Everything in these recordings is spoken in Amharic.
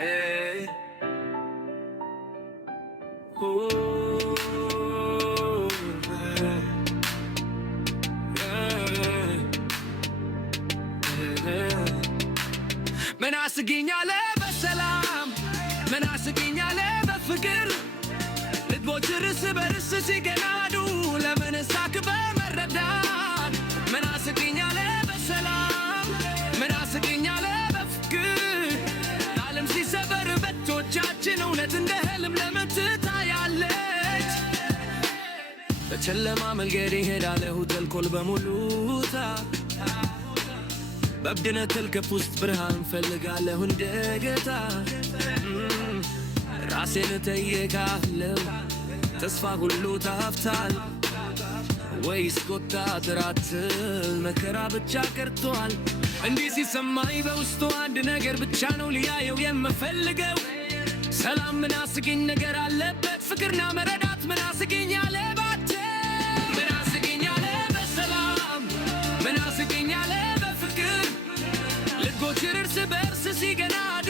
Hey. Ooh, من عسقين على بسلام من عسقين على بفكر لتبوت رس برس سيقنادو لمن ساك بمردان من عسقين على بسلام من عسقين على بفكر عالم سي سبر بتوجاችን እውነት እንደ ህልም ለምን ትታያለች በጨለማ መንገድ እሄዳለሁ ተልኮል በሙሉታ በብድነት ተልከፍ ውስጥ ብርሃን ፈልጋለሁ እንደገታ ራሴን እጠይቃለሁ ተስፋ ሁሉ ታፍታል ወይስ ጎታ ትራትል መከራ ብቻ ቀርቷል እንዲህ ሲሰማኝ በውስጡ አንድ ነገር ብቻ ነው ሊያየው የምፈልገው ሰላም ምን አስገኝ ነገር አለበት ፍቅርና መረዳት ምን አስገኝ አለባት ምን አስገኝ አለ በሰላም ምን አስገኝ አለ በፍቅር ልቦች እርስ በርስ ሲገናዱ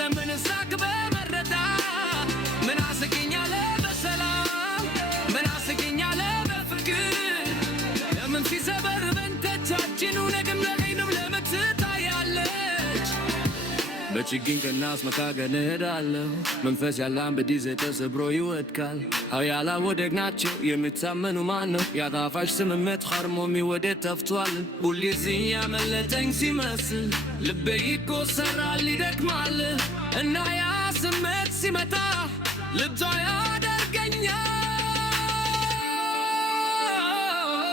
ለምን ሳቅ በመረዳት ምን አስገኝ አለ በሰላም ምን አስገኝ አለ በፍቅር ለምን ሲሰበር በንተቻችን ነገም ለሌንም ለምን ትታያለች በችግኝ ከናስ መካከል እሄዳለሁ መንፈስ ያላን በዲዜ ተሰብሮ ይወድቃል አው ያላወደቅናቸው የምታመኑ ማን ነው ያጣፋሽ ስምመት ኸርሞ የሚወደድ ጠፍቷል ሁልጊዜ ያመለጠኝ ሲመስል ልቤ ይኮሰራል ይደክማል እና ያ ስሜት ሲመጣ ልብቷ ያደርገኛል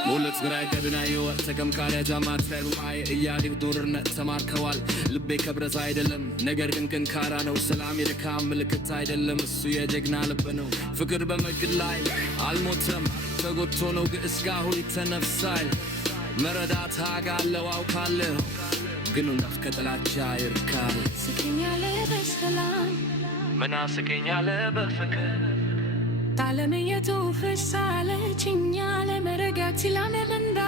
ሙልት ግራይ ከብና ይወጥ ተከምካለ ጃማት ፈሩአይ እያዲው ዱርነት ተማርከዋል ልቤ ከብረት አይደለም ነገር ግን ክንካራ ነው ሰላም የድካም ምልክት አይደለም እሱ የጀግና ልብ ነው ፍቅር በመግል ላይ አልሞተም ተጎድቶ ነው እስካሁ ይተነፍሳል መረዳት አጋለው አውቃለሁ ግን ነፍ ከጥላቻ ይርካል ስከኛለ በሰላም ምን አስገኛለ በፍቅር ታለመየቱ ፍሳለችኛ ለመረጋት ይላመንዳ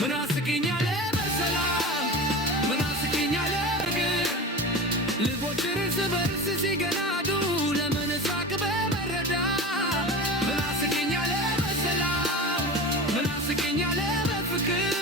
ምን አስገኛለ በሰላም ምን አስገኛለ በፍቅር ልቦች እርስ በርስ ሲገናዱ ለምን ሳቅ በመረዳት ምን አስገኛለ በሰላም ምን አስገኛለ በፍቅር